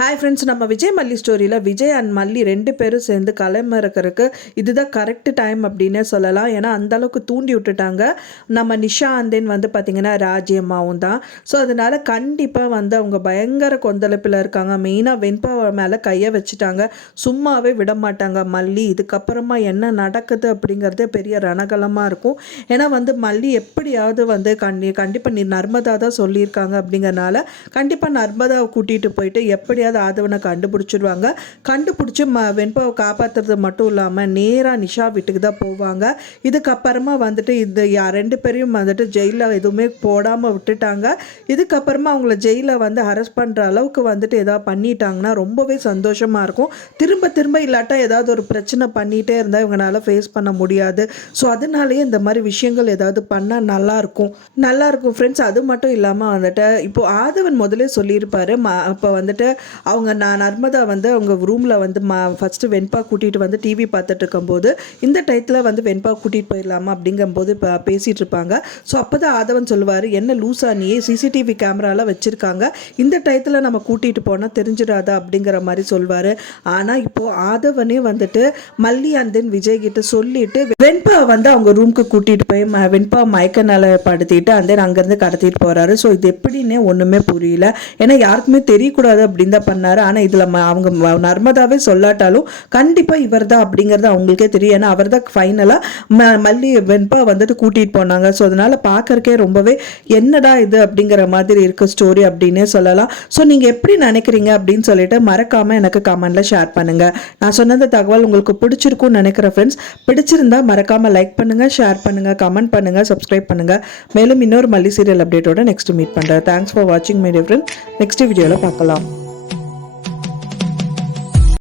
Hi friends, நம்ம விஜய் மல்லி ஸ்டோரியில் விஜய் அண்ட் மல்லி 2 பேரும் சேர்ந்து கிளம்புறதுக்கு இதுதான் கரெக்ட் டைம் அப்படின்னே சொல்லலாம். ஏன்னா அந்தளவுக்கு தூண்டி விட்டுட்டாங்க. நம்ம நிஷா அந்தேன் வந்து பார்த்திங்கன்னா ராஜ்யம்மாவும் தான். ஸோ அதனால் கண்டிப்பாக வந்து அவங்க பயங்கர கொந்தளிப்பில் இருக்காங்க. மெயினாக வெண்பாவை மேலே கையை வச்சுட்டாங்க. சும்மாவே விட மாட்டாங்க மல்லி. இதுக்கப்புறமா என்ன நடக்குது அப்படிங்கிறதே பெரிய ரணகலமாக இருக்கும். ஏன்னா வந்து மல்லி எப்படியாவது வந்து கண்டிப்பாக நீ நர்மதா தான் சொல்லியிருக்காங்க அப்படிங்கிறனால கண்டிப்பாக நர்மதாவை கூட்டிகிட்டு போயிட்டு எப்படி ஆதவனை கண்டுபிடிச்சிடுவாங்க. கண்டுபிடிச்சி வெண்பாவை காப்பாற்றுறது மட்டும் இல்லாமல் நேராக நிஷா வீட்டுக்கு தான் போவாங்க. இதுக்கப்புறமா வந்துட்டு இந்த 2 பேரையும் வந்துட்டு ஜெயிலில் எதுவுமே போடாமல் விட்டுட்டாங்க. இதுக்கப்புறமா அவங்கள ஜெயிலில் வந்து அரெஸ்ட் பண்ணுற அளவுக்கு வந்துட்டு ஏதாவது பண்ணிட்டாங்கன்னா ரொம்பவே சந்தோஷமாக இருக்கும். திரும்ப திரும்ப இல்லாட்டா ஏதாவது ஒரு பிரச்சனை பண்ணிகிட்டே இருந்தால் இவங்களால ஃபேஸ் பண்ண முடியாது. ஸோ அதனாலேயே இந்த மாதிரி விஷயங்கள் ஏதாவது பண்ணால் நல்லாயிருக்கும் ஃப்ரெண்ட்ஸ். அது மட்டும் இல்லாமல் வந்துட்டு இப்போது ஆதவன் முதலே சொல்லியிருப்பார். அப்போ வந்துட்டு அவங்க நர்மதா வந்து அவங்க ரூமில் வந்து ஃபஸ்ட்டு வெண்பா கூட்டிகிட்டு வந்து டிவி பார்த்துட்டு இருக்கும்போது இந்த டயத்தில் வந்து வெண்பா கூட்டிகிட்டு போயிடலாமா அப்படிங்கும்போது இப்போ பேசிகிட்டு இருப்பாங்க. ஸோ அப்போ தான் ஆதவன் சொல்லுவார், என்ன லூசா நீ, சிசிடிவி கேமராலாம் வச்சுருக்காங்க, இந்த டயத்தில் நம்ம கூட்டிகிட்டு போனால் தெரிஞ்சிடாதா அப்படிங்கிற மாதிரி சொல்வார். ஆனால் இப்போது ஆதவனே வந்துட்டு மல்லி அண்ட் தென் விஜய் கிட்ட சொல்லிட்டு வெண்பா வந்து அவங்க ரூமுக்கு கூட்டிகிட்டு போய் வெண்பா மயக்க நிலை படுத்திட்டு அண்ட் தென் அங்கேருந்து கடத்திட்டு போகிறாரு. ஸோ இது எப்படின்னே ஒன்றுமே புரியல. ஏன்னா யாருக்குமே தெரியக்கூடாது அப்படின்னு தான் பண்ணாரு. ஆனால் இதில் அவங்க நர்மதாவே சொல்லாட்டாலும் கண்டிப்பாக இவர் தான் அப்படிங்கிறது அவங்களுக்கே தெரியும். ஏன்னா அவர் தான் ஃபைனலாக மல்லி வெண்பா வந்துட்டு கூட்டிகிட்டு போனாங்க. ஸோ அதனால் பார்க்கறக்கே ரொம்பவே என்னடா இது அப்படிங்கிற மாதிரி இருக்க ஸ்டோரி அப்படின்னே சொல்லலாம். ஸோ நீங்கள் எப்படி நினைக்கிறீங்க அப்படின்னு சொல்லிட்டு மறக்காமல் எனக்கு கமெண்ட்டில் ஷேர் பண்ணுங்கள். நான் சொன்ன தகவல் உங்களுக்கு பிடிச்சிருக்கும்னு நினைக்கிறேன் ஃப்ரெண்ட்ஸ். பிடிச்சிருந்தா மறக்காமல் லைக் பண்ணுங்கள், ஷேர் பண்ணுங்கள், கமெண்ட் பண்ணுங்கள், சப்ஸ்கிரைப் பண்ணுங்கள். மேலும் இன்னொரு மல்லி சீரியல் அப்டேட்டோட நெக்ஸ்ட் மீட் பண்ணுறேன். தேங்க்ஸ் ஃபார் வாட்சிங் மை டியர் ஃப்ரெண்ட். நெக்ஸ்ட் வீடியோவில் பார்க்கலாம்.